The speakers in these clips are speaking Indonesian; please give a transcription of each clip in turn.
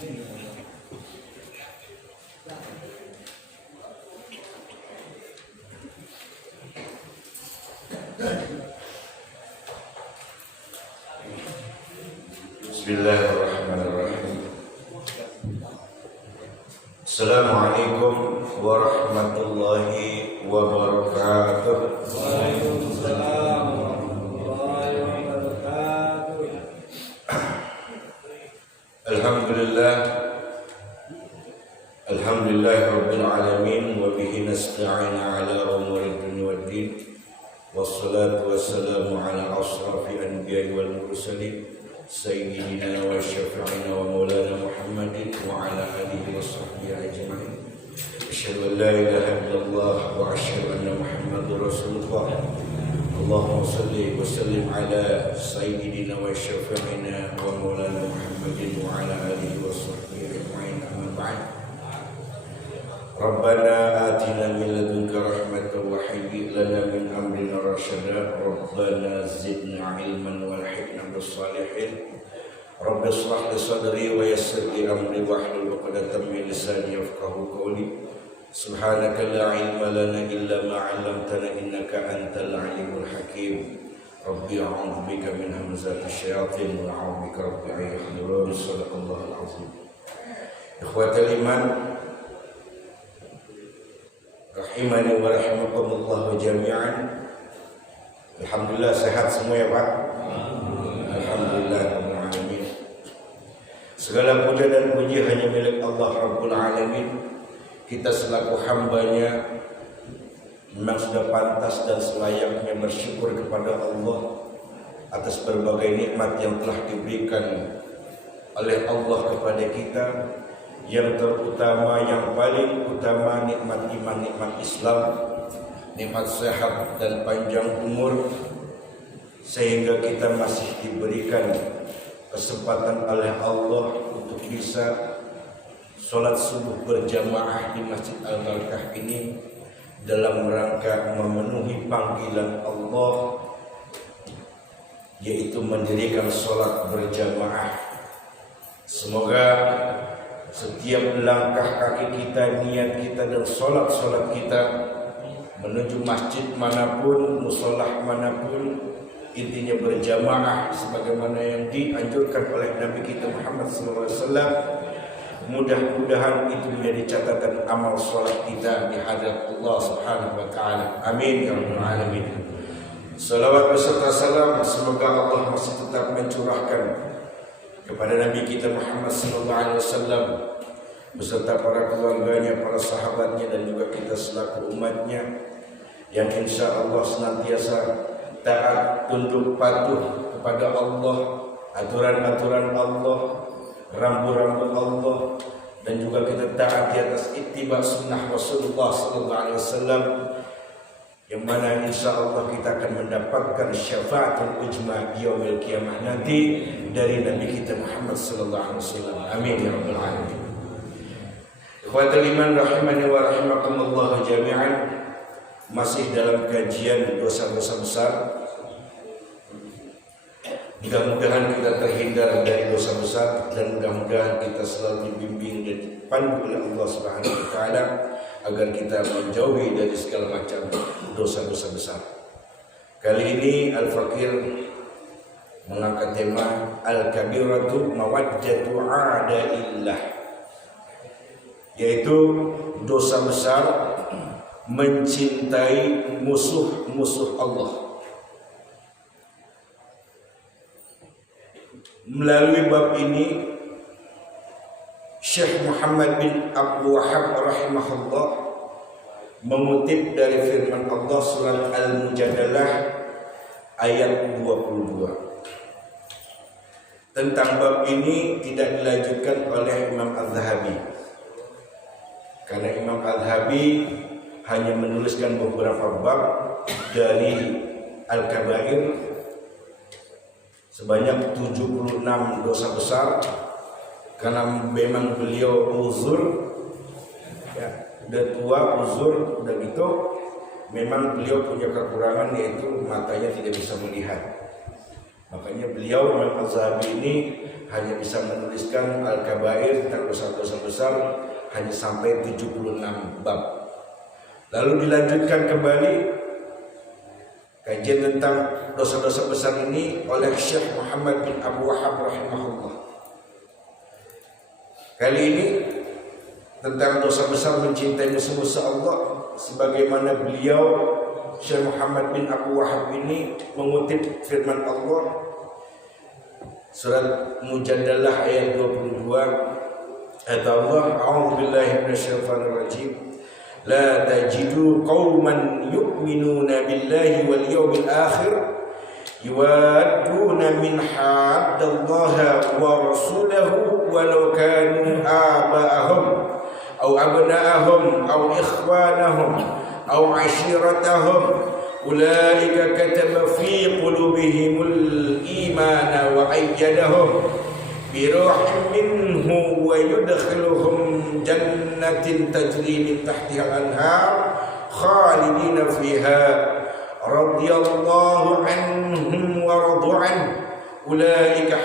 Bismillahirrahmanirrahim. Assalamualaikum warahmatullahi wabarakatuh. Waalaikumsalam warahmatullahi wabarakatuh. Alhamdulillah rabbil alamin wa bihi nasta'inu ala umuri dunya waddin. Wassalatu wassalamu ala asrafil anbiya'i wal mursalin sayyidina wa syafi'ina wa maulana Muhammadin wa ala alihi wa sahbihi ajma'in. Asyhadu an la ilaha illallah wa asyhadu anna Muhammadar Rasulullah. Allahumma salli wa sallim ala sayyidina wa syafi'ina wa maulana Muhammadin wa ala alihi wa sahbihi ajma'in. Amma ba'd. Rabbana atina min ladunka rahmatan wa hayyi lana min amrina rashada. Rabbana zidna ilman walhiqna bis salihin. Rabbi ishrah li sadri wa yassir li amri wahlul 'uqdatam min lisani yafqahu qawli. Subhanaka la ilma lana illa ma 'allamtana innaka antal alimul hakim. Rabbi a'udzu bika min hamazati syayatin wa a'udzu bika rabbi an yahdurun. Shadaqallahul azim. Ikhwatal iman rahimani wa rahimakumullah jami'an. Alhamdulillah sehat semua ya Pak. Alhamdulillah rabbil alamin. Segala puja dan puji hanya milik Allah Rabbul Alamin. Kita selaku hambanya memang sudah pantas dan selayaknya bersyukur kepada Allah atas berbagai nikmat yang telah diberikan oleh Allah kepada kita. Yang terutama, yang paling utama nikmat iman, nikmat Islam, nikmat sehat dan panjang umur, sehingga kita masih diberikan kesempatan oleh Allah untuk bisa sholat subuh berjamaah di Masjid Al-Barakah ini dalam rangka memenuhi panggilan Allah, yaitu mendirikan sholat berjamaah. Semoga setiap langkah kaki kita, niat kita dan sholat kita menuju masjid manapun, musolah manapun, intinya berjamaah sebagaimana yang dianjurkan oleh Nabi kita Muhammad SAW. Mudah-mudahan itu menjadi catatan amal sholat kita di hadapan Allah Subhanahu wa Ta'ala. Amin ya rabbal alamin. Salawat beserta salam semoga Allah masih tetap mencurahkan kepada Nabi kita Muhammad sallallahu alaihi wasallam beserta para keluarganya, para sahabatnya dan juga kita selaku umatnya yang insya Allah senantiasa taat, tunduk patuh kepada Allah, aturan-aturan Allah, rambu-rambu Allah, dan juga kita taat di atas ittiba sunnah Rasulullah sallallahu alaihi wasallam, yang mana insya Allah kita akan mendapatkan syafaatul ujma yaumil qiyamah nanti dari Nabi kita Muhammad sallallahu alaihi wasallam. Amin ya rabbal alamin. Ikhwatul iman rahimani wa rahimakumullah jami'an. Masih dalam kajian dosa-dosa besar. Mudah-mudahan kita terhindar dari dosa besar dan mudah-mudahan kita selalu dibimbing dan dipandu oleh Allah Subhanahu wa Ta'ala agar kita menjauhi dari segala macam dosa-dosa besar. Kali ini Al-Fakir mengangkat tema Al-Kabiratu Mawaddatu A'da'illah, yaitu dosa besar mencintai musuh-musuh Allah. Melalui bab ini Syekh Muhammad bin Abdul Wahhab rahimahullah mengutip dari firman Allah surat Al-Mujadalah ayat 22. Tentang bab ini tidak dilanjutkan oleh Imam Al-Zahabi, karena Imam Al-Zahabi hanya menuliskan beberapa bab dari Al-Kabair sebanyak 76 dosa besar, karena memang beliau uzur ya, udah tua, uzur, udah gitu memang beliau punya kekurangan, yaitu matanya tidak bisa melihat. Makanya beliau Imam Az-Zahabi ini hanya bisa menuliskan Al-Kabair tentang dosa-dosa besar hanya sampai 76 bab. Lalu dilanjutkan kembali kajian tentang dosa-dosa besar ini oleh Syekh Muhammad bin Abu Wahab rahimahullah. Kali ini tentang dosa besar mencintai musuh-musuh Allah, sebagaimana beliau Syekh Muhammad bin Abu Wahab ini mengutip firman Allah surat Mujadalah ayat 22. Kata Allah, a'udzu billahi minasyaitonir rajim, la tajidu qauman yu'minuna billahi wal yawmil akhir yuwadduna min haddallaha wa rasulahu walau kanu aba'ahum aw abna'ahum aw ikhwanahum aw ashiratahum ulaika kataba fi qulubihimul imana wa ayyadahum bi ruhin minhu wa yudkhiluhum jannatin tajri min tahtiha al-anhar khalidina fiha radiyallahu anhum wa radu an ulaika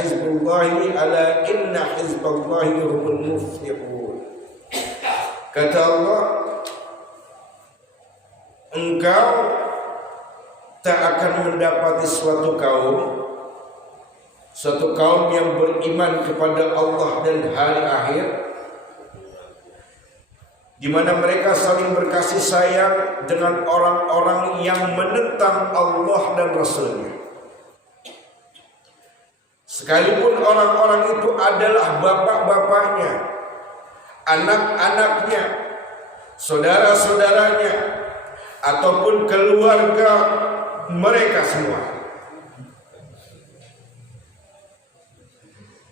hizbullahi ala inna hizballahi humul muflihun. Kata Allah, engkau tak akan mendapati suatu kaum yang beriman kepada Allah dan hari akhir, di mana mereka saling berkasih sayang dengan orang-orang yang menentang Allah dan Rasul-Nya. Sekalipun orang-orang itu adalah bapak-bapaknya, anak-anaknya, saudara-saudaranya, ataupun keluarga mereka semua,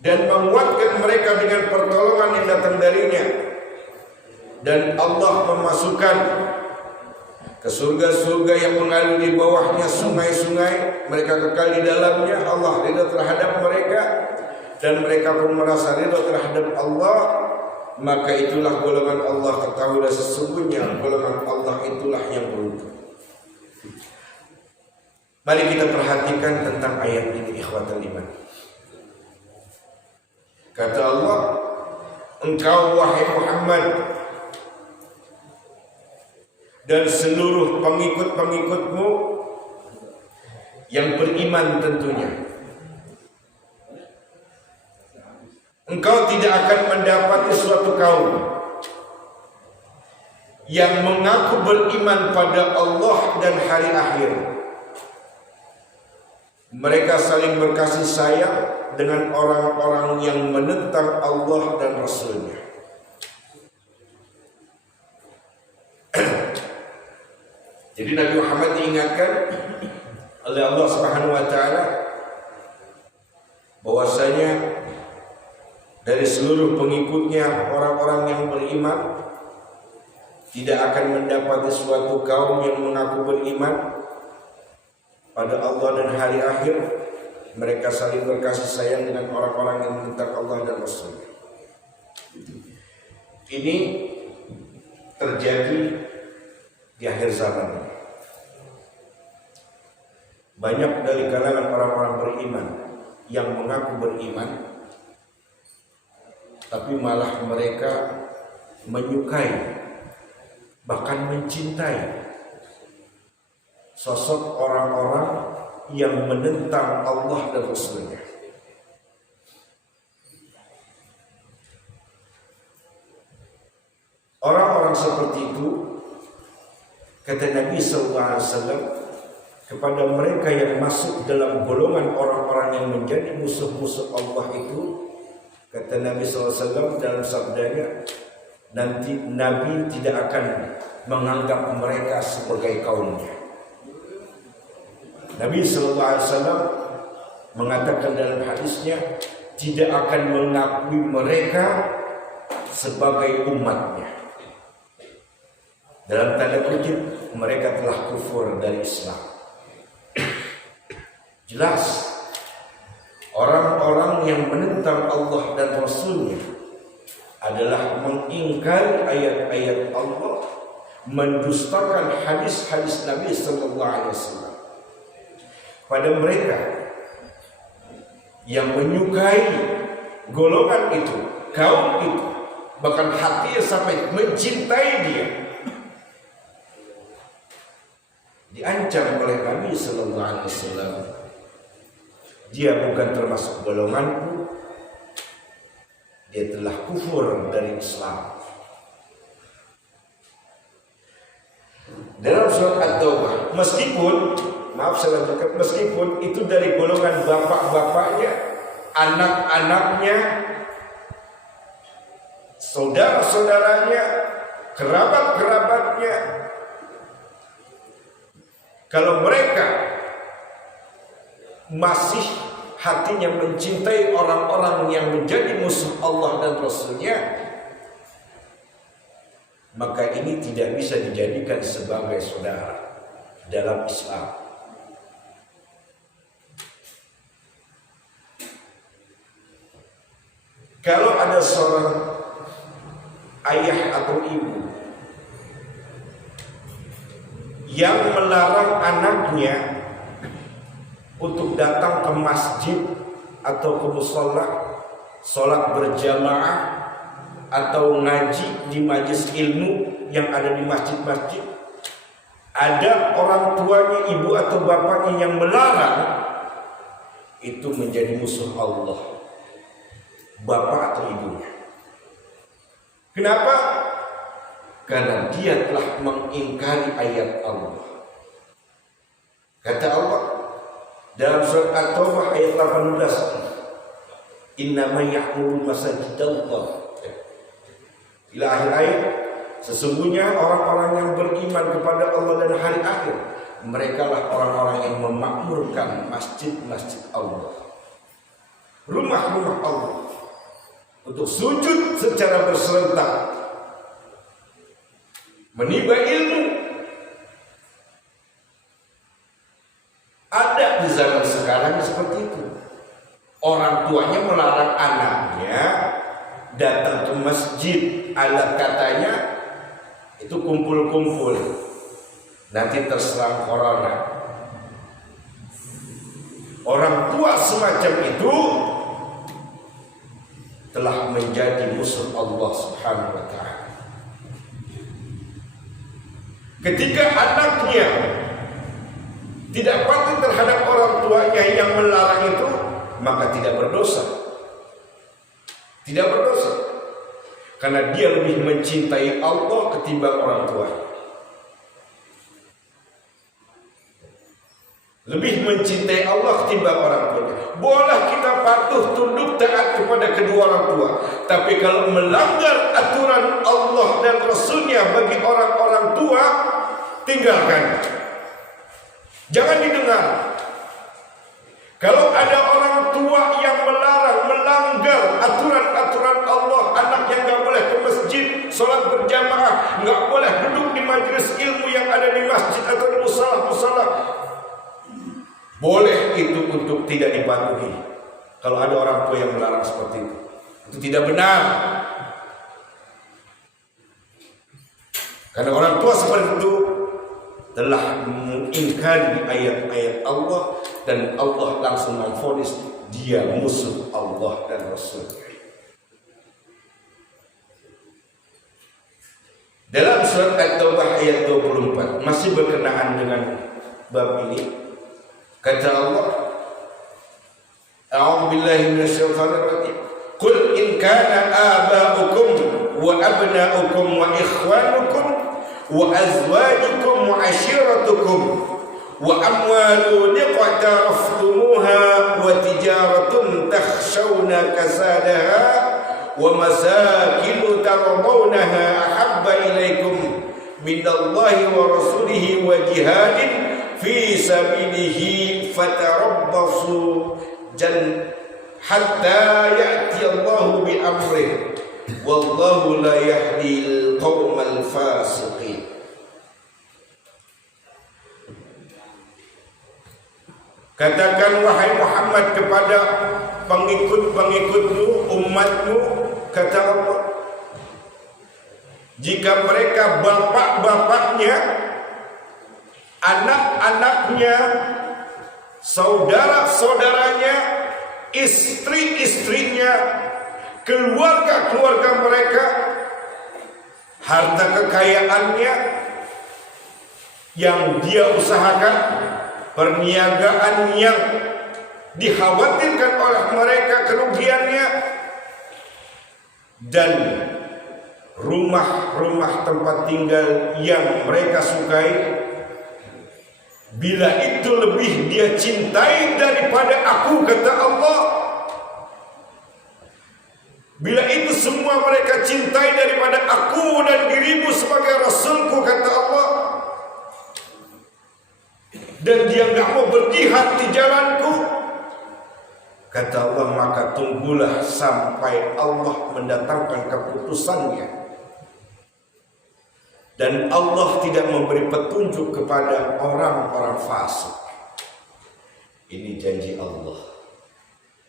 dan menguatkan mereka dengan pertolongan yang datang darinya, dan Allah memasukkan ke surga-surga yang mengalir di bawahnya sungai-sungai, mereka kekal di dalamnya. Allah ridha terhadap mereka dan mereka pun merasa ridha terhadap Allah. Maka itulah golongan Allah. Ketahuilah sesungguhnya golongan Allah itulah yang beruntung. Mari kita perhatikan tentang ayat ini, ikhwatul iman. Kata Allah, engkau wahai Muhammad dan seluruh pengikut-pengikutmu yang beriman tentunya, engkau tidak akan mendapati suatu kaum yang mengaku beriman pada Allah dan hari akhir. Mereka saling berkasih sayang dengan orang-orang yang menentang Allah dan Rasul-Nya. Jadi Nabi Muhammad diingatkan oleh Allah Subhanahu wa taala bahwasanya dari seluruh pengikutnya orang-orang yang beriman tidak akan mendapati suatu kaum yang mengaku beriman pada Allah dan hari akhir. Mereka saling berkasih sayang dengan orang-orang yang menentang Allah dan Rasul. Ini terjadi di akhir zaman. Banyak dari kalangan orang-orang beriman yang mengaku beriman, tapi malah mereka menyukai, bahkan mencintai sosok orang-orang yang menentang Allah dan Rasul-Nya. Orang-orang seperti itu, kata Nabi SAW, kepada mereka yang masuk dalam golongan orang-orang yang menjadi musuh-musuh Allah itu, kata Nabi SAW dalam sabdanya, nanti Nabi tidak akan menganggap mereka sebagai kaumnya. Nabi SAW mengatakan dalam hadisnya, tidak akan mengakui mereka sebagai umatnya. Dalam tanda kutip, mereka telah kufur dari Islam. Jelas, orang-orang yang menentang Allah dan Rasul-Nya adalah mengingkari ayat-ayat Allah, mendustakan hadis-hadis Nabi Sallallahu Alaihi Wasallam. pada mereka yang menyukai golongan itu, kaum itu, bahkan hatinya sampai mencintai dia, diancam oleh Nabi Sallallahu Alaihi Wasallam. Dia bukan termasuk golonganku, dia telah kufur dari Islam. Dalam surat At-Taubah, meskipun itu dari golongan bapak-bapaknya, anak-anaknya, saudara-saudaranya, kerabat-kerabatnya, kalau mereka masih hatinya mencintai orang-orang yang menjadi musuh Allah dan Rasul-Nya, maka ini tidak bisa dijadikan sebagai saudara dalam Islam. Kalau ada seorang ayah atau ibu yang melarang anaknya untuk datang ke masjid atau ke mushola, sholat berjamaah atau ngaji di majelis ilmu yang ada di masjid-masjid, ada orang tuanya, ibu atau bapaknya yang melarang, itu menjadi musuh Allah, bapak atau ibunya. Kenapa? Karena dia telah mengingkari ayat Allah. Kata Allah dalam surat At-Taubah ayat 18, innama ya'muru masajidallah, ila akhir ayat. Sesungguhnya orang-orang yang beriman kepada Allah dan hari akhir, mereka lah orang-orang yang memakmurkan masjid-masjid Allah, rumah-rumah Allah, untuk sujud secara berserentak, menimba ilmu. Ada di zaman sekarang seperti itu. Orang tuanya melarang anaknya datang ke masjid, alat katanya itu kumpul-kumpul, nanti terserang corona. Orang tua semacam itu telah menjadi musuh Allah Subhanahu wa ta'ala. Ketika anaknya tidak patuh terhadap orang tuanya yang melarang itu, maka tidak berdosa. Tidak berdosa. Karena dia lebih mencintai Allah ketimbang orang tua. Lebih mencintai Allah ketimbang orang tua. Boleh kita patuh, tunduk, taat kepada kedua orang tua, tapi kalau melanggar aturan Allah dan Rasul-Nya bagi orang-orang tua, tinggalkan. Jangan didengar. Kalau ada orang tua yang melarang, melanggar aturan-aturan Allah, anaknya nggak boleh ke masjid, sholat berjamaah, nggak boleh duduk di majelis ilmu yang ada di masjid atau di musala-musala, boleh itu untuk tidak dipatuhi. Kalau ada orang tua yang melarang seperti itu tidak benar. Karena orang tua seperti itu telah mengingkari ayat-ayat Allah, dan Allah langsung memvonis dia musuh Allah dan Rasul-Nya. Dalam surat At-Taubah ayat 24, masih berkenaan dengan bab ini, kata Allah, A'udzu billahi minasyaitonir rajim. Qul in kana aba'ukum wa abna'ukum wa ikhwanukum wa azwajukum wa ashiratukum wa amwalun iqtaraftumuha wa tijaratun takhshawna kasadaha wa masakin tardawnaha ahabba ilaikum minallahi wa rasulihi wa jihadin fi sabilihi fatarabbasu hatta ya'ti Allahu bi amrih wallahu la yahdil qaumal fasiqin. Katakan wahai Muhammad kepada pengikut-pengikutmu, umatmu, kata Allah, jika mereka bapak-bapaknya, anak-anaknya, saudara-saudaranya, istri-istrinya, keluarga-keluarga mereka, harta kekayaannya yang dia usahakan, perniagaan yang dikhawatirkan oleh mereka kerugiannya, dan rumah-rumah tempat tinggal yang mereka sukai, bila itu lebih dia cintai daripada aku, kata Allah, bila itu semua mereka cintai daripada aku dan dirimu sebagai Rasulku, kata Allah, dan dia nggak mau berjihad di jalanku, kata Allah, maka tunggulah sampai Allah mendatangkan keputusannya. Dan Allah tidak memberi petunjuk kepada orang-orang fasik. Ini janji Allah.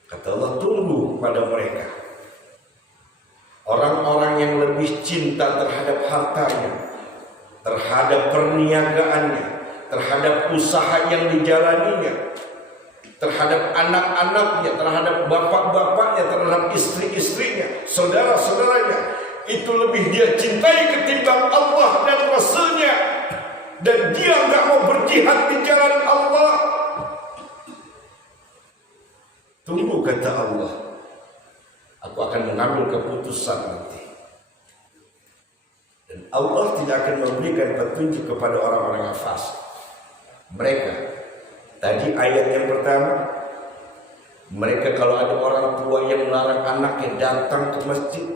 Kata Allah, tunggu pada mereka. Orang-orang yang lebih cinta terhadap hartanya, terhadap perniagaannya, terhadap usaha yang dijalaninya, terhadap anak-anaknya, terhadap bapak-bapaknya, terhadap istri-istrinya, saudara-saudaranya, itu lebih dia cintai ketimbang Allah dan Rasulnya, dan dia nggak mau berjihad di jalan Allah. Tunggu, kata Allah, aku akan mengambil keputusan nanti. Dan Allah tidak akan memberikan petunjuk kepada orang-orang yang fasik. Mereka, tadi ayat yang pertama, mereka kalau ada orang tua yang melarang anaknya datang ke masjid,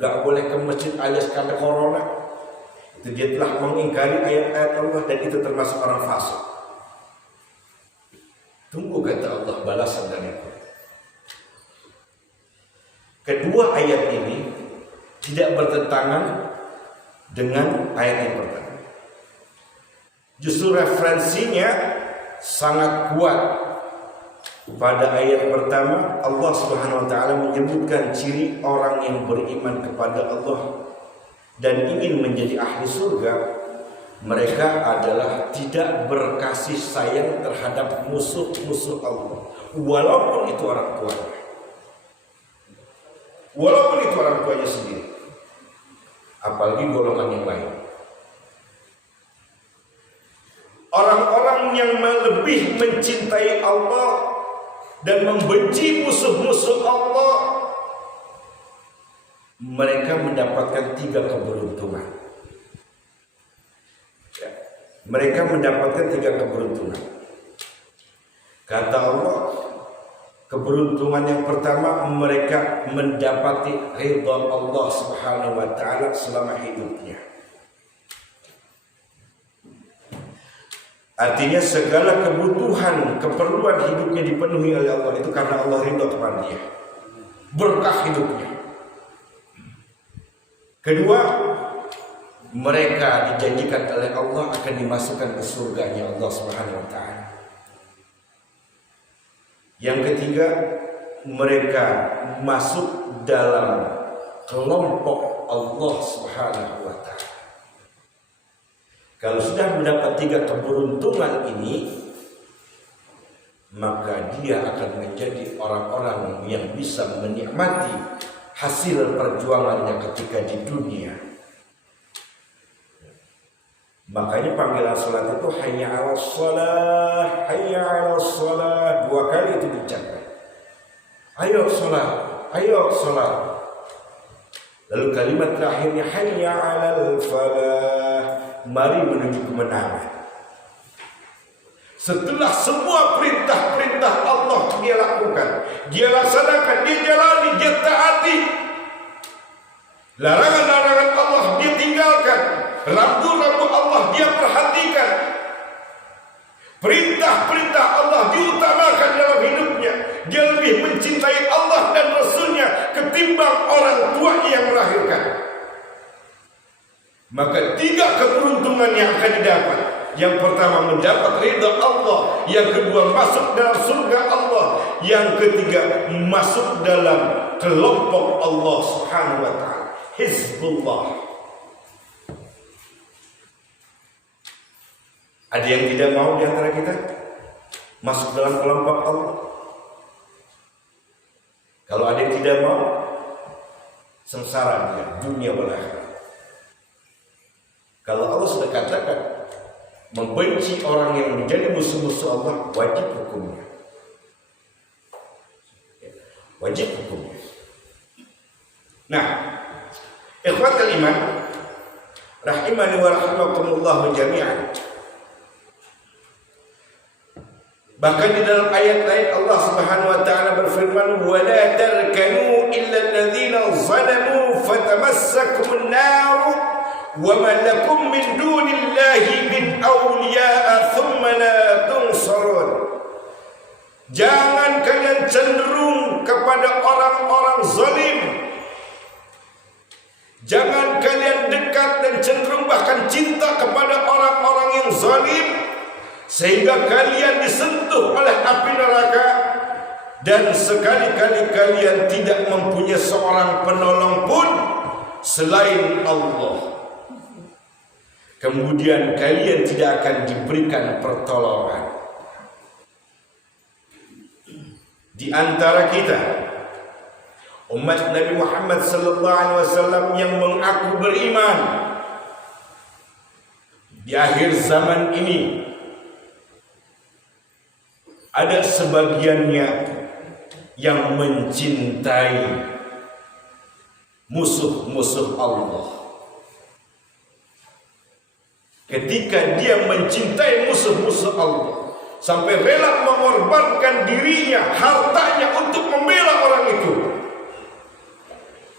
gak boleh ke masjid alias karena corona, itu dia telah mengingkari ayat-ayat Allah, dan itu termasuk orang fasik. Tunggu, kata Allah, balasan dariku. Kedua ayat ini tidak bertentangan dengan ayat yang pertama. Justru referensinya sangat kuat. Pada ayat pertama, Allah Subhanahu wa taala menyebutkan ciri orang yang beriman kepada Allah dan ingin menjadi ahli surga. Mereka adalah tidak berkasih sayang terhadap musuh-musuh Allah, walaupun itu orang tuanya. Walaupun itu orang tuanya sendiri, apalagi golongan yang lain. Orang-orang yang lebih mencintai Allah dan membenci musuh-musuh Allah, mereka mendapatkan 3 keberuntungan. Mereka mendapatkan 3 keberuntungan. Kata Allah, keberuntungan yang pertama, mereka mendapati ridha Allah Subhanahu wa taala selama hidupnya. Artinya segala kebutuhan, keperluan hidupnya dipenuhi oleh Allah, itu karena Allah ridha kepada dia. Berkah hidupnya. Kedua, mereka dijanjikan oleh Allah akan dimasukkan ke surganya Allah Subhanahu wa taala. Yang ketiga, mereka masuk dalam kelompok Allah Subhanahu wa taala. Kalau sudah mendapat 3 keberuntungan ini, maka dia akan menjadi orang-orang yang bisa menikmati hasil perjuangannya ketika di dunia. Makanya panggilan salat itu hayya 'alas shalah, hayya 'alas shalah, 2 kali itu diucapkan. Ayo salat, ayo salat. Lalu kalimat terakhirnya hayya 'alal falah, mari menuju kemenangan. Setelah semua perintah-perintah Allah dia lakukan, dia laksanakan, dia jalani, dia taati. Larangan-larangan Allah dia tinggalkan, rambu-rambu Allah dia perhatikan. Perintah-perintah Allah diutamakan dalam hidupnya. Dia lebih mencintai Allah dan Rasulnya ketimbang orang tua yang melahirkan. Maka 3 keberuntungan yang akan didapat. Yang pertama mendapat ridha Allah, yang kedua masuk dalam surga Allah, yang ketiga masuk dalam kelompok Allah Subhanahu wa taala, Hizbullah. Ada yang tidak mau di antara kita? masuk dalam kelompok Allah. Kalau ada yang tidak mau, sengsara dia dunia wal akhirat. Kalau Allah sudah katakan membenci orang yang menjadi musuh-musuh Allah, wajib hukumnya. Wajib hukumnya. Nah, ikhwatul iman, rahimani wa rahimakumullah jami'an. Bahkan di dalam ayat lain Allah Subhanahu wa taala berfirman, "Wa la tarkanu illa alladhina zalamu fatamassakumun nar wa ma lakum min dunillahi min awliya'a thumma la tunsarun." Jangan kalian cenderung kepada orang-orang zalim. Jangan kalian dekat dan cenderung bahkan cinta kepada orang-orang yang zalim, sehingga kalian disentuh oleh api neraka, dan sekali-kali kalian tidak mempunyai seorang penolong pun selain Allah. Kemudian kalian tidak akan diberikan pertolongan. Di antara kita, umat Nabi Muhammad sallallahu alaihi wasallam yang mengaku beriman, di akhir zaman ini ada sebagiannya yang mencintai musuh-musuh Allah. Ketika dia mencintai musuh-musuh Allah, sampai rela mengorbankan dirinya, hartanya untuk membela orang itu,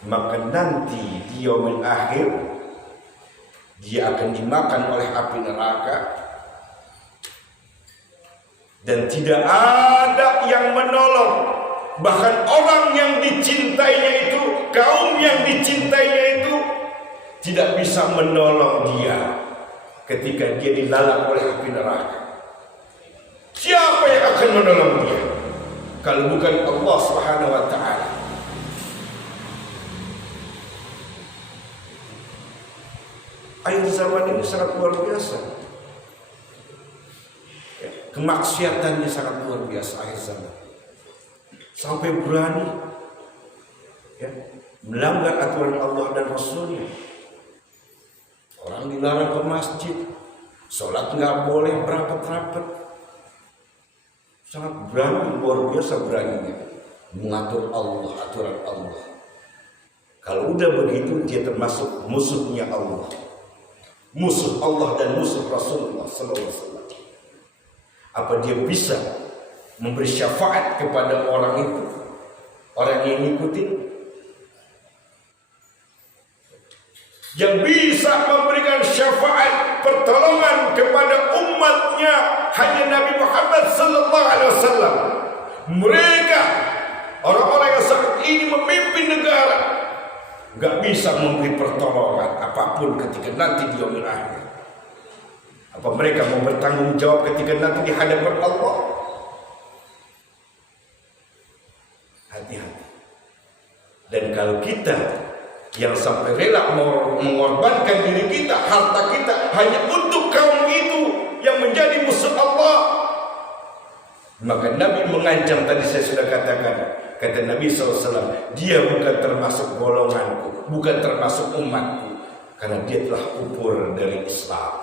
maka nanti di yaumil akhir dia akan dimakan oleh api neraka. Dan tidak ada yang menolong. Bahkan orang yang dicintainya itu, kaum yang dicintainya itu, tidak bisa menolong dia ketika dia dilalap oleh api neraka. Siapa yang akan menolong dia kalau bukan Allah Subhanahu wa taala? Akhir zaman ini sangat luar biasa. Kemaksiatannya sangat luar biasa akhir zaman. Sampai berani melanggar aturan Allah dan Rasulnya. Orang dilarang ke masjid, sholat nggak boleh berapat-rapat. Sangat berani, luar biasa beraninya mengatur Allah, aturan Allah. Kalau udah begitu, dia termasuk musuhnya Allah, musuh Allah dan musuh Rasulullah sallallahu alaihi wasallam. Apa dia bisa memberi syafaat kepada orang itu, orang yang ngikutin? Yang bisa memberikan syafaat pertolongan kepada umatnya hanya Nabi Muhammad sallallahu alaihi wasallam. Mereka orang-orang yang saat ini memimpin negara gak bisa memberi pertolongan apapun ketika nanti di yaumil akhir. Apa mereka mau bertanggung jawab ketika nanti di hadapan Allah? Hati-hati. Dan kalau kita yang sampai rela mengorbankan diri kita, harta kita hanya untuk kaum itu yang menjadi musuh Allah, maka Nabi mengancam, tadi saya sudah katakan, kata Nabi SAW, dia bukan termasuk golonganku, bukan termasuk umatku, karena dia telah kubur dari Islam,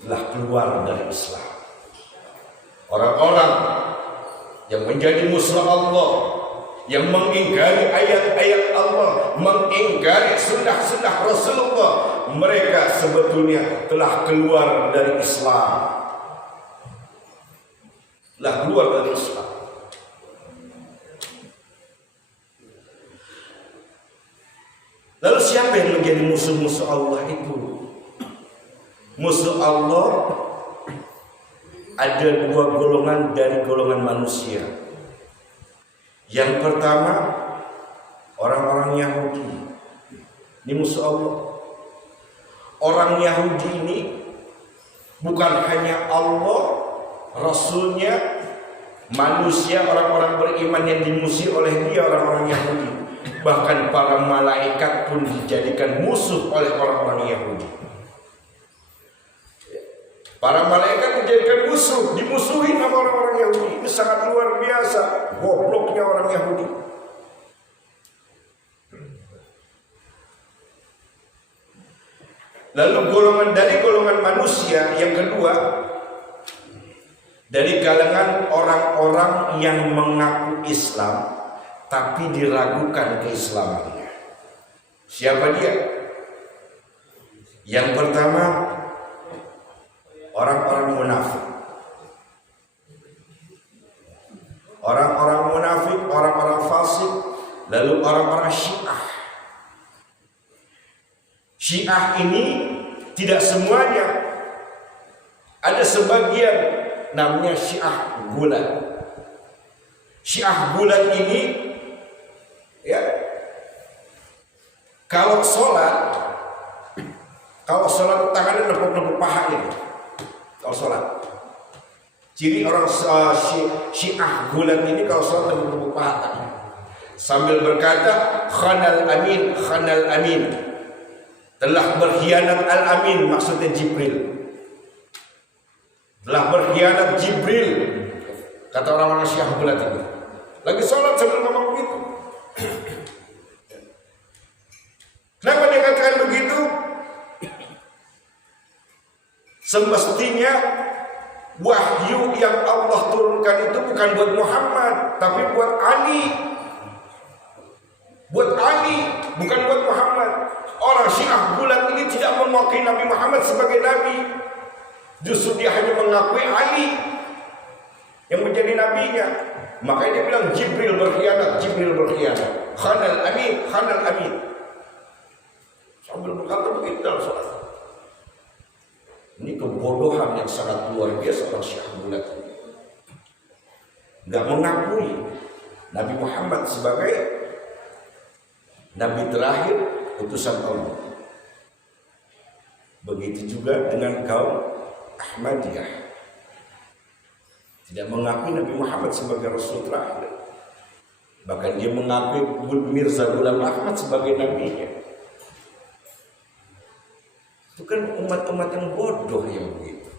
telah keluar dari Islam. Orang-orang yang menjadi musuh Allah, yang mengingkari ayat-ayat Allah, mengingkari sunnah-sunnah Rasulullah, mereka sebetulnya telah keluar dari Islam, telah keluar dari Islam. Lalu siapa yang menjadi musuh-musuh Allah itu? Musuh Allah ada dua golongan dari golongan manusia. Yang pertama, orang-orang Yahudi. Ini musuh Allah. Orang Yahudi ini bukan hanya Allah, Rasulnya, manusia, orang-orang beriman yang dimusuhi oleh dia, orang-orang Yahudi. Bahkan para malaikat pun dijadikan musuh oleh orang-orang Yahudi. Para malaikat dijadikan musuh, dimusuhi sama orang-orang Yahudi. Ini sangat luar biasa gobloknya orang Yahudi. Lalu golongan manusia yang kedua, dari kalangan orang-orang yang mengaku Islam tapi diragukan keislamannya. Siapa dia? Yang pertama, orang-orang munafik. Orang-orang munafik, orang-orang fasik, lalu orang-orang Syiah. Syiah ini tidak semuanya. Ada sebagian namanya Syiah Gulat. Syiah Gulat ini ya, kalau sholat tangannya nepuk-nepuk pahanya. Kalau sholat, ciri orang Syiah Gulat ini kalau sholat nepuk-nepuk paha sambil berkata khanal amin, khanal amin. Telah berkhianat al-amin, maksudnya Jibril. Telah berkhianat Jibril, kata orang-orang Syiah Gulat itu. Lagi sholat sambil ngomong begitu. Kenapa dia katakan begitu? Semestinya wahyu yang Allah turunkan itu bukan buat Muhammad, tapi buat Ali. Buat Ali, bukan buat Muhammad. Orang Syiah Gulat ini tidak mengakui Nabi Muhammad sebagai Nabi. Justru dia hanya mengakui Ali yang menjadi nabinya. Makanya dia bilang Jibril berkhianat, Jibril berkhianat. Khanal amin, khanal amin. Sambil berkata begitu dalam sholat. Ini kebodohan yang sangat luar biasa orang Syiah Gulat. Gak mengakui Nabi Muhammad sebagai Nabi terakhir utusan Allah. Begitu juga dengan kaum Ahmadiyah, tidak mengakui Nabi Muhammad sebagai Rasul terakhir. Bahkan dia mengakui Mirza Ghulam Ahmad sebagai nabinya. Itu kan umat-umat yang bodoh yang begitu.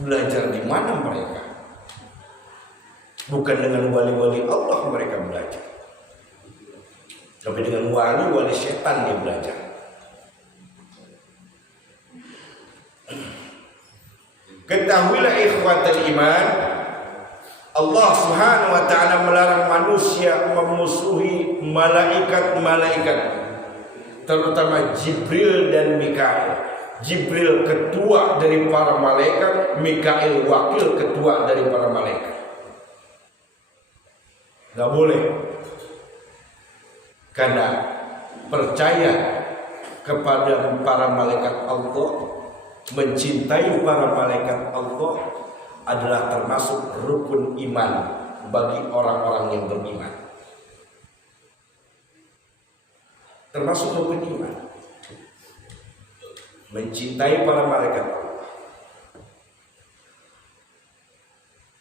Belajar di mana mereka? Bukan dengan wali-wali Allah mereka belajar, tapi dengan wali-wali setan dia belajar. Ketahuilah ikhwatal iman, Allah Subhanahu wa ta'ala melarang manusia memusuhi malaikat-malaikat, terutama Jibril dan Mikail. Jibril ketua dari para malaikat, Mikail wakil ketua dari para malaikat. Gak boleh. Karena percaya kepada para malaikat Allah, mencintai para malaikat Allah adalah termasuk rukun iman bagi orang-orang yang beriman. Termasuk rukun iman, mencintai para malaikat Allah.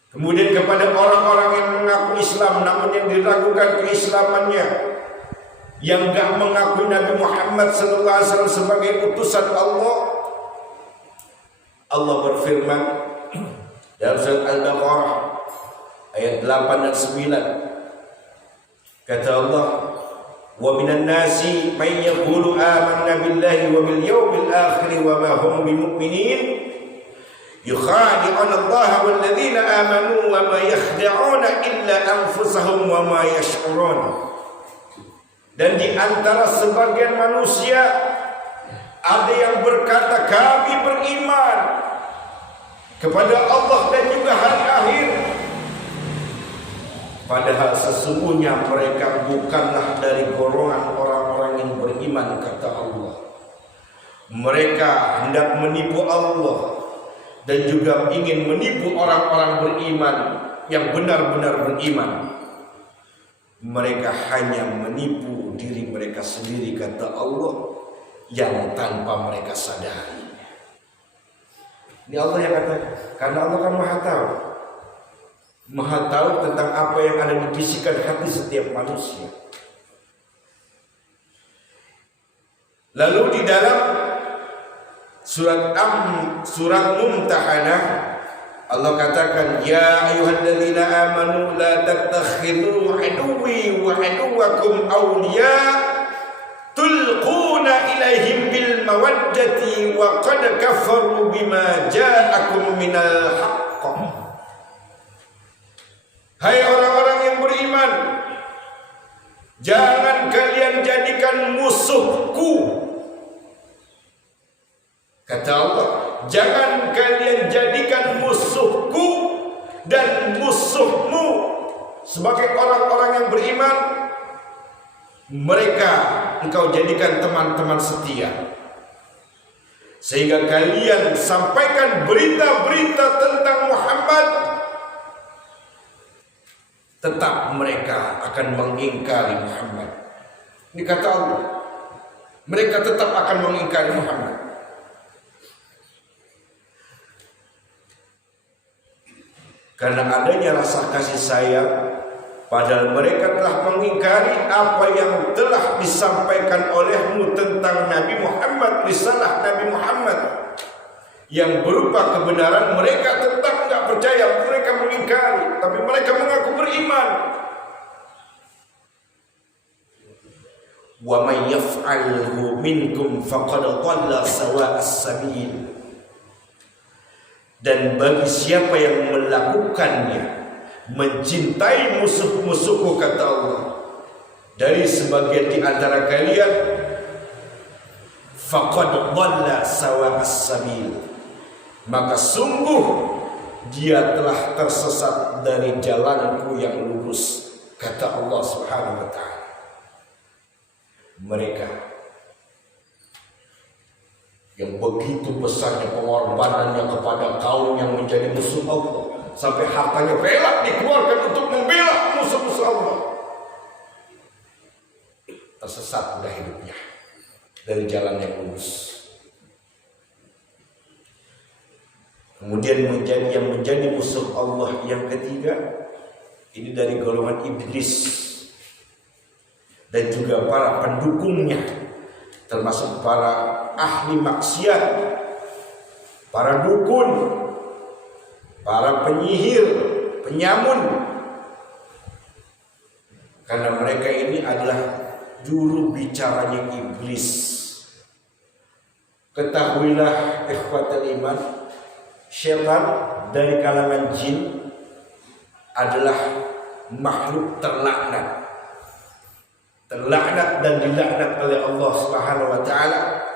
Kemudian kepada orang-orang yang mengaku Islam namun yang diragukan keislamannya, yang gak mengakui Nabi Muhammad SAW sebagai utusan Allah, Allah berfirman dalam surat Al-Baqarah ayat 8 dan 9. Kata Allah, wa minan nasi man yaqulu amanna billahi wa bil yawmil akhir wa ma hum bimu'minin yukhadi'una Allah wal ladzina amanu wa ma yakhda'una illa anfusahum wa ma yash'urun. Dan di antara sebagian manusia ada yang berkata kami beriman kepada Allah dan juga hari akhir, padahal sesungguhnya mereka bukanlah dari golongan orang-orang yang beriman, kata Allah. Mereka hendak menipu Allah dan juga ingin menipu orang-orang beriman yang benar-benar beriman. Mereka hanya menipu diri mereka sendiri, kata Allah, yang tanpa mereka sadari. Ini Allah yang kata, karena Allah kan maha tahu. Maha tahu tentang apa yang ada di bisikan hati setiap manusia. Lalu di dalam surat Mumtahanah, Allah katakan, ya ayyuhalladzina amanu la tattakhidhu aduwwi wa aduwwakum awliya tulquna ilaihim bil mawaddati wa qad kafaru bima ja'akum minal haqq. Hai orang-orang yang beriman, jangan kalian jadikan musuhku. Kata Allah, jangan kalian jadikan musuhku dan musuhmu sebagai orang-orang yang beriman. Mereka engkau jadikan teman-teman setia, sehingga kalian sampaikan berita-berita tentang Muhammad, tetap mereka akan mengingkari Muhammad. Ini kata Allah, mereka tetap akan mengingkari Muhammad. Karena adanya rasa kasih sayang, padahal mereka telah mengingkari apa yang telah disampaikan olehmu tentang Nabi Muhammad, risalah Nabi Muhammad yang berupa kebenaran. Mereka tetap tidak percaya, mereka mengingkari, tapi mereka mengaku beriman. Wa may yaf'alhu minkum faqad dhalla sawa'as sabil. Dan bagi siapa yang melakukannya, mencintai musuh-musuhku, kata Allah, dari sebagian di antara kalian, faqad dhalla sawa'as sabil, maka sungguh dia telah tersesat dari jalanku yang lurus, kata Allah Subhanahu wa ta'ala. Mereka yang begitu besarnya pengorbanannya kepada kaum yang menjadi musuh Allah, sampai hartanya rela dikeluarkan untuk membela musuh-musuh Allah, tersesat udah hidupnya dari jalan yang lurus. Kemudian menjadi musuh Allah yang ketiga, ini dari golongan iblis dan juga para pendukungnya, termasuk para ahli maksiat, para dukun, para penyihir, penyamun. Karena mereka ini adalah juru bicaranya iblis. Ketahuilah ikhwatul iman, syaitan dari kalangan jin adalah makhluk terlaknat dan dilaknat oleh Allah Subhanahu wa ta'ala.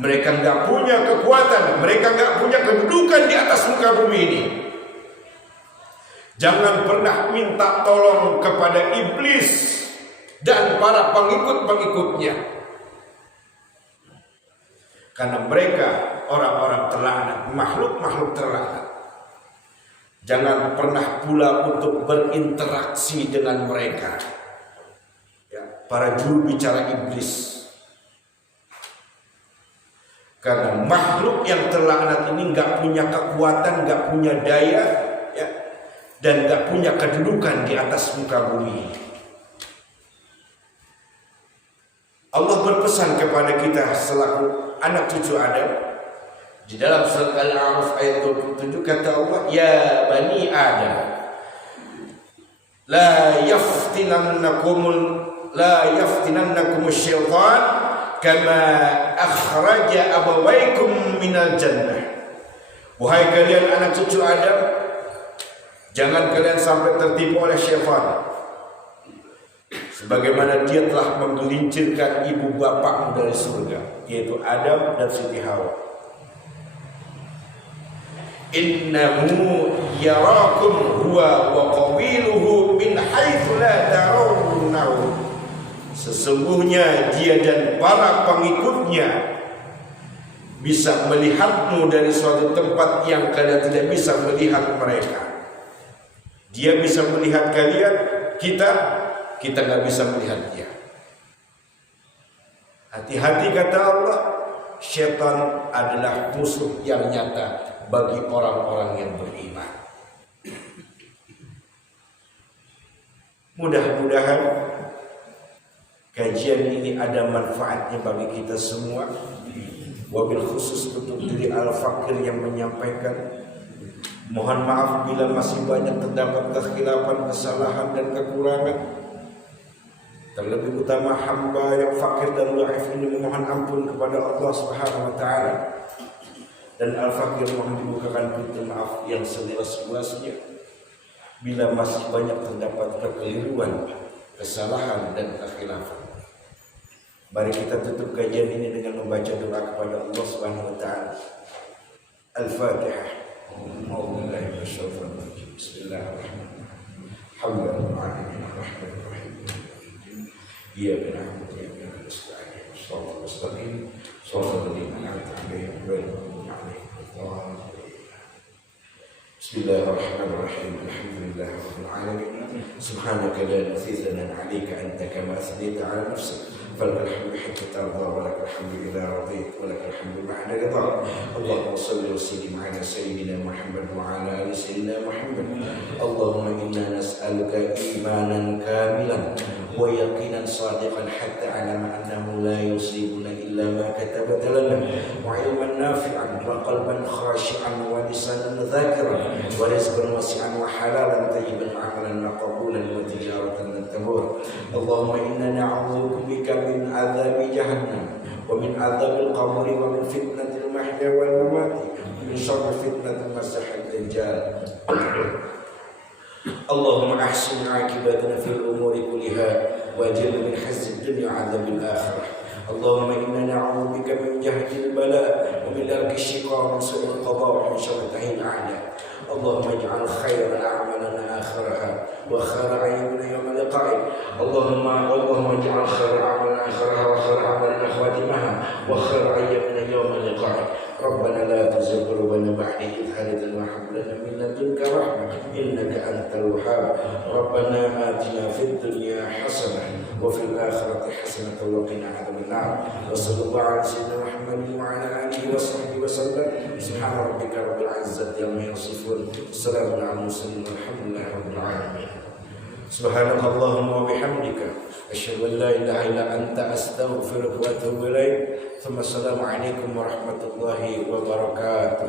Mereka enggak punya kekuatan, mereka enggak punya kedudukan di atas muka bumi ini. Jangan pernah minta tolong kepada iblis dan para pengikut-pengikutnya, karena mereka orang-orang terlaknat, makhluk-makhluk terlaknat. Jangan pernah pula untuk berinteraksi dengan mereka, ya, para juru bicara iblis. Karena makhluk yang terlaknat ini nggak punya kekuatan, nggak punya daya, ya, dan nggak punya kedudukan di atas muka bumi. Allah berpesan kepada kita selaku anak cucu Adam di dalam surat Al-A'raf ayat 27, kata Allah, ya bani Adam, la yaftinannakum syaitan kama akhraja abawaikum minal jannah. Wahai kalian anak cucu Adam, jangan kalian sampai tertipu oleh syaitan, sebagaimana dia telah menggelincirkan ibu bapakmu dari surga, yaitu Adam dan Siti Hawa. Innahu yarakum huwa wa qabiluhu min haitsu la tarawnahu. Sesungguhnya dia dan para pengikutnya bisa melihatmu dari suatu tempat yang kalian tidak bisa melihat mereka. Dia bisa melihat kalian, kita nggak bisa melihat dia. Hati-hati, kata Allah, syaitan adalah musuh yang nyata bagi orang-orang yang beriman. Mudah-mudahan kajian ini ada manfaatnya bagi kita semua. Wabil khusus untuk diri Al-Fakir yang menyampaikan, mohon maaf bila masih banyak terdapat kekhilafan, kesalahan dan kekurangan. Terlebih utama hamba yang fakir dan dhaif ini memohon ampun kepada Allah Subhanahu wa taala. Dan Al-Fakir mohon dibukakan pintu maaf yang seluas-luasnya bila masih banyak terdapat kekeliruan, kesalahan dan kekhilafan. Mari kita tutup kajian ini dengan membaca doa kepada Allah Subhanahu wa taala. Al-Fatihah. Bismillahirrahmanirrahim. Alhamdulillahirrahmanirrahim. Iyyaka na'budu wa iyyaka nasta'in. Shiratal mustaqim. Shiratal ladzina an'amta 'alaihim ghairil maghdubi 'alaihim waladdallin. Bismillahirrahmanirrahim. Alhamdulillahirabbil alamin. Subhanaka la nuhsi thanan 'alaika anta kama athnayta 'ala nafsik. فلك الحمد حتى ترضى ولك الحمد إذا رضيت ولك الحمد بعد رضا. اللهم صل وسلم على سيدنا محمد وعلى آل سيدنا محمد. اللهم إنا نسألك إيمانا كاملا ويقينا صادقا حتى علم أنه لا يصيبنا إلا ما كتبت لنا وعلما نافعا وقلبا خاشعا ولسانا ذاكرا ورزقا واسعا وحلالا طيبا وعملا مقبولا وتجارة لن تبور. اللهم إنا نعوذ بك من عذاب جهنم ومن عذاب القبر ومن فتنة المحيا والممات ومن شر فتنة المسيح الدجال. اللهم أحسن عاقبتنا في الأمور كلها وأجرنا من خزي الدنيا وعذاب الآخرة. اللهم إنا نعوذ بك من جهد البلاء ومن درك الشقاء ومن سوء القضاء ومن شر تهين الأعداء. اللهم اجعل خير أعمالنا آخرها وخير أيامنا يوم لقائك. اللهم اجعل خير أعمالنا آخرها وخير أعمالنا خواتمها وخير أيامنا يوم لقائك. ربنا لا تزغ قلوبنا بعد إذ هديتنا وهب لنا من لدنك رحمة إنك أنت الوهاب. ربنا آتنا في الدنيا حسنة وفي الآخرة حسنة وقنا عذاب النار. وصلى الله على سيدنا محمد وعلى آله وصحبه وسلم. سبحان ربك رب العزة عما يصفون. السلام على المرسلين والحمد لله رب العالمين. سبحانك اللهم وبحمدك أشهد أن لا إله إلا أنت أستغفرك وأتوب إليك. ثم السلام عليكم ورحمة الله وبركاته.